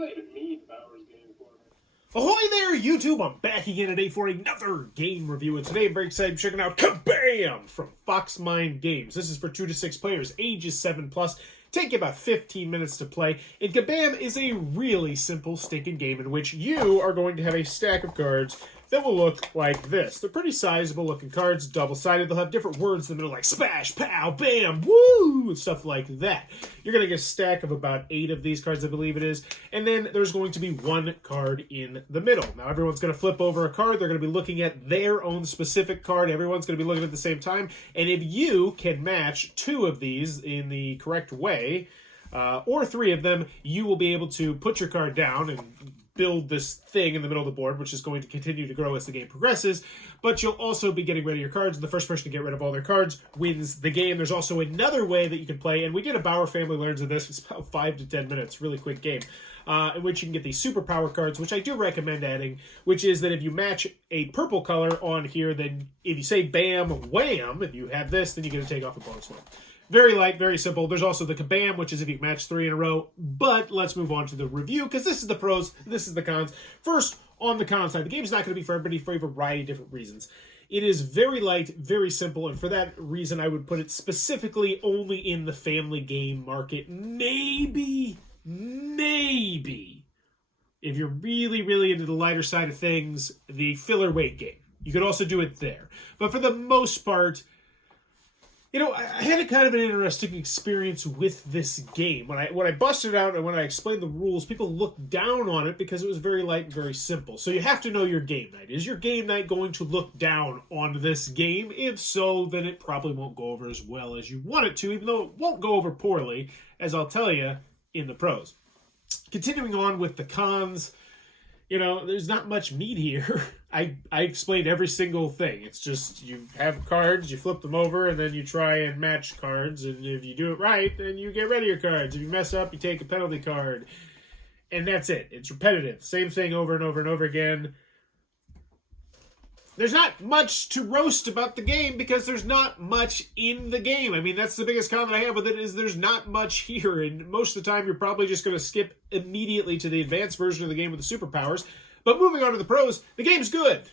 not even need Bauer's game for me. Ahoy there, YouTube! I'm back again today for another game review, and today I'm very excited to be checking out KaBammm from Foxmind Games. This is for 2 to 6 players, ages 7+. Take about 15 minutes to play, and KaBammm is a really simple stinking game in which you are going to have a stack of cards that will look like this. They're pretty sizable looking cards, double-sided. They'll have different words in the middle like splash, pow, bam, woo, and stuff like that. You're going to get a stack of about 8 of these cards, I believe it is, and then there's going to be 1 card in the middle. Now, everyone's going to flip over a card. They're going to be looking at their own specific card. Everyone's going to be looking at the same time, and if you can match 2 of these in the correct way, or 3 of them, you will be able to put your card down and build this thing in the middle of the board, which is going to continue to grow as the game progresses, but you'll also be getting rid of your cards, and the first person to get rid of all their cards wins the game. There's also another way that you can play, and we did a Bauer Family Learns of this. It's about 5 to 10 minutes, really quick game, in which you can get these superpower cards, which I do recommend adding, which is that if you match a purple color on here, then if you say bam, wham, if you have this, then you get to take off a bonus one. Very light, very simple. There's also the KaBammm, which is if you match 3 in a row. But let's move on to the review, because this is the pros, this is the cons. First, on the con side, the game's not going to be for everybody for a variety of different reasons. It is very light, very simple, and for that reason, I would put it specifically only in the family game market. Maybe, if you're really, really into the lighter side of things, the filler weight game. You could also do it there. But for the most part, you know, I had a kind of an interesting experience with this game. When I busted it out and when I explained the rules, people looked down on it because it was very light and very simple. So you have to know your game night. Is your game night going to look down on this game? If so, then it probably won't go over as well as you want it to, even though it won't go over poorly, as I'll tell you in the pros. Continuing on with the cons, you know, there's not much meat here. I explained every single thing. It's just you have cards, you flip them over, and then you try and match cards. And if you do it right, then you get rid of your cards. If you mess up, you take a penalty card. And that's it. It's repetitive. Same thing over and over and over again. There's not much to roast about the game because there's not much in the game. I mean, that's the biggest comment I have with it is there's not much here. And most of the time, you're probably just going to skip immediately to the advanced version of the game with the superpowers. But moving on to the pros, the game's good.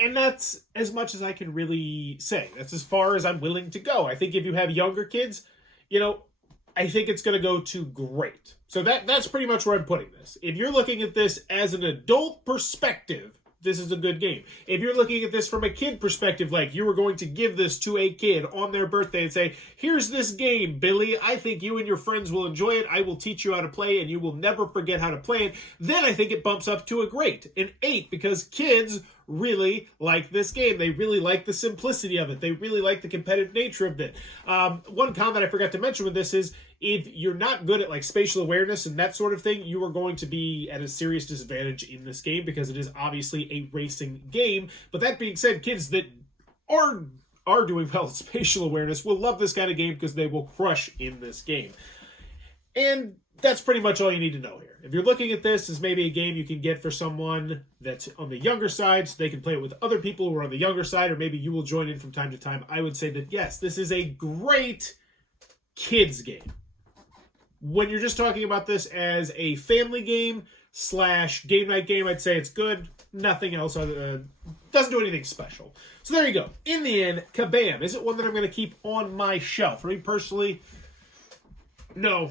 And that's as much as I can really say. That's as far as I'm willing to go. I think if you have younger kids, you know, I think it's going to go to great. So that's pretty much where I'm putting this. If you're looking at this as an adult perspective, this is a good game. If you're looking at this from a kid perspective, like you were going to give this to a kid on their birthday and say, here's this game, Billy. I think you and your friends will enjoy it. I will teach you how to play and you will never forget how to play it. Then I think it bumps up to a great, an 8, because kids really like this game. They really like the simplicity of it. They really like the competitive nature of it. One comment I forgot to mention with this is, if you're not good at like spatial awareness and that sort of thing, you are going to be at a serious disadvantage in this game because it is obviously a racing game. But that being said, kids that are doing well at spatial awareness will love this kind of game because they will crush in this game. And that's pretty much all you need to know here. If you're looking at this as maybe a game you can get for someone that's on the younger side so they can play it with other people who are on the younger side, or maybe you will join in from time to time, I would say that yes, this is a great kids game. When you're just talking about this as a family game / game night game, I'd say it's good. Nothing else. Doesn't do anything special. So there you go. In the end, KaBammm. Is it one that I'm going to keep on my shelf? For me personally, no.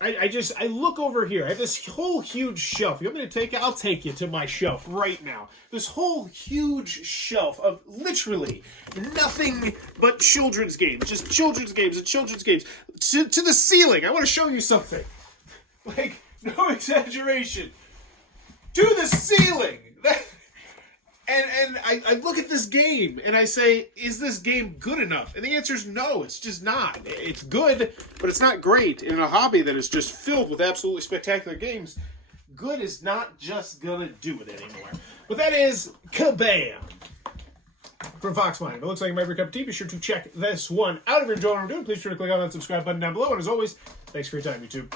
I look over here. I have this whole huge shelf. You want me to take it? I'll take you to my shelf right now. This whole huge shelf of literally nothing but children's games. Just children's games and children's games. To the ceiling. I want to show you something. Like, no exaggeration. To the ceiling. And I look at this game and I say, is this game good enough? And the answer is no, it's just not. It's good, but it's not great. In a hobby that is just filled with absolutely spectacular games, good is not just gonna do it anymore. But that is KaBammm from Foxmind. If it looks like my favorite cup of tea, be sure to check this one out. If you're enjoying what we're doing, please be sure to click on that subscribe button down below. And as always, thanks for your time, YouTube.